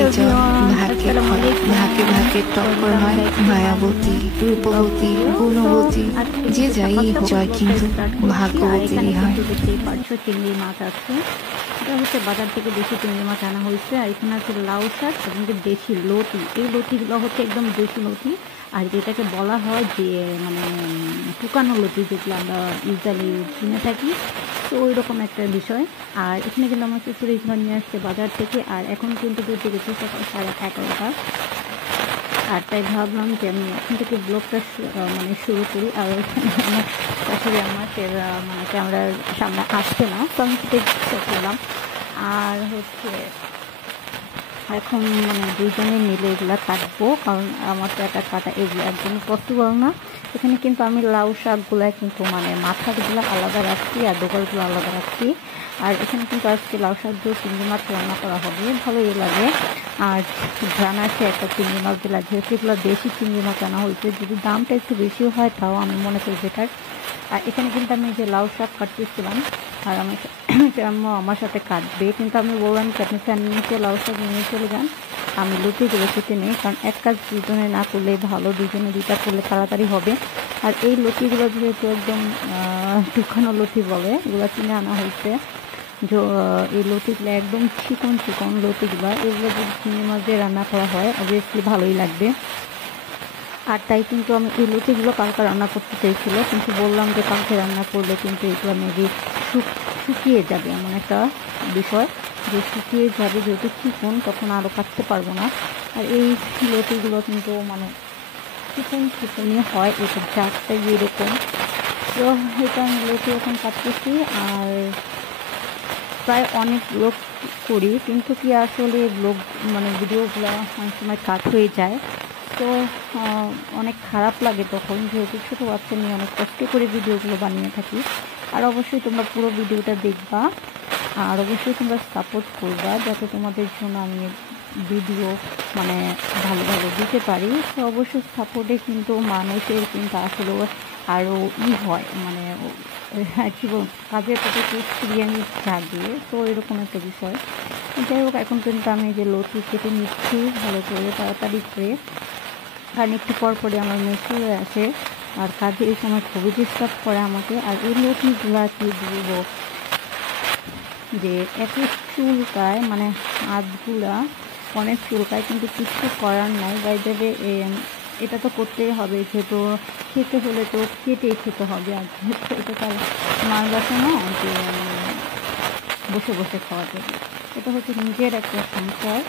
ভাগে জল, ভাগে ফল, ভাগে ভাগে টক্কর হয় মায়াবতী, রূপবতী, গুণবতী, যে যাই হোক জয় কিন্তু ভাগ্যবতীরই হয়। দেখতেই পারছো চিংড়ি মাছ আছে, এটা হচ্ছে বাজার থেকে দেশি চিংড়ি মাছ আনা হয়েছে। আর এখানে আছে লাউ শাক এবং দেশি লতি। এই লতিগুলো হচ্ছে একদম দেশি লতি, আর যেটাকে বলা হয় যে মানে শুকানো লতি, যেগুলো আমরা ইউজুয়ালি কিনে থাকি, তো ওই রকম একটা বিষয়। আর এখানে কিন্তু আমার শ্বশুর এগুলো নিয়ে আসছে বাজার থেকে। আর এখন কিন্তু দুধ গেছে সকাল 11:30। আর তাই ভাবলাম যে আমি এখন থেকে ব্লগটা মানে শুরু করি। আর ওইখানে আমার শাশুড়ি আমার মানে ক্যামেরার সামনে আসছে না, তো আমি সেটা চেষ্টা করলাম। আর হচ্ছে এখন মানে দুইজনে মিলে এগুলো কাটবো, কারণ আমার তো একা কাটা এগুলো একদমই পসিবল না। এখানে কিন্তু আমি লাউ শাকগুলো কিন্তু মানে মাথাগুলো আলাদা রাখছি আর ডোকালগুলো আলাদা রাখছি। আর এখানে কিন্তু আজকে লাউ শাক দিয়ে চিংড়ি মাছ রান্না করা হবে, ভালোই লাগে। আর জানা আছে একটা চিংড়ি মাছ দিলা, যেহেতু এগুলো দেশি চিংড়ি মাছ আনা হয়েছে, যদি দামটা একটু বেশিও হয় তাও আমি মনে করি বেটার। আর এখানে কিন্তু আমি যে লাউ শাক কাটতেছিলাম, আর আমার সাথে কাটবে, কিন্তু আমি বললাম যে আপনি ফ্যান নিচে লাউ শাক নিয়ে চলে যান, আমি লতিগুলো কেটে নিই, কারণ এক কাজ দুজনে না করলে ভালো, দুজনে দুইটা করলে তাড়াতাড়ি হবে। আর এই লতিগুলো যেহেতু একদম শুকানো লতি বলে, এগুলো কিনে আনা হয়েছে। এই লতিগুলো একদম চিকন চিকন লতিগুলো, এগুলো যদি চিংড়ি মাছ দিয়ে রান্না করা হয় অবভিয়াসলি ভালোই লাগবে। আর তাই কিন্তু আমি এই লতিগুলো কালকে রান্না করতে চেয়েছিল, কিন্তু বললাম যে কালকে রান্না করলে কিন্তু এগুলো মেবি শুকিয়ে যাবে, এমন একটা বিষয় যে শুকিয়ে যাবে, যেহেতু চিকন তখন আরও কাটতে পারবো না। আর এই লতিগুলো কিন্তু মানে চিকন চিকনই হয়, এটা জাতটা এরকম। তো এটা আমি লতি এখন কাটতেছি। আর প্রায় অনেক ব্লগ করি, কিন্তু কি আসলে ব্লগ মানে ভিডিওগুলো অনেক সময় কাট হয়ে যায়, তো অনেক খারাপ লাগে তখন, যেহেতু ছোটো বাচ্চা নিয়ে অনেক কষ্ট করে ভিডিওগুলো বানিয়ে থাকি। আর অবশ্যই তোমরা পুরো ভিডিওটা দেখবা, আর অবশ্যই তোমরা সাপোর্ট করবা, যাতে তোমাদের জন্য আমি ভিডিও মানে ভালো ভালো দিতে পারি। তো অবশ্যই সাপোর্টে কিন্তু মানুষের কিন্তু আসলে আরও হয়, মানে কী বল, কাজের প্রতি একটু এক্সপিরিয়েন্স জাগে, তো এরকম একটা বিষয়। যাই হোক, এখন কিন্তু আমি যে লতি কেটে নিচ্ছি ভালো করে তাড়াতাড়ি করে, কারণ একটু পর পরে আমার মেয়ে চলে আসে, আর কাজে এই সময় খুবই ডিস্টার্ব করে আমাকে। আর এই লতিগুলা কি বলবো যে এত চুলকায়, মানে হাতগুলা অনেক চুলকায়, কিন্তু কিছু করার নাই, বাই দেবে এটা তো করতেই হবে, যেহেতু খেতে হলে তো কেটেই খেতে হবে। আর যেহেতু এটা তার মার বাসা না যে বসে বসে খাওয়া যাবে, এটা হচ্ছে নিজের একটা সংসার।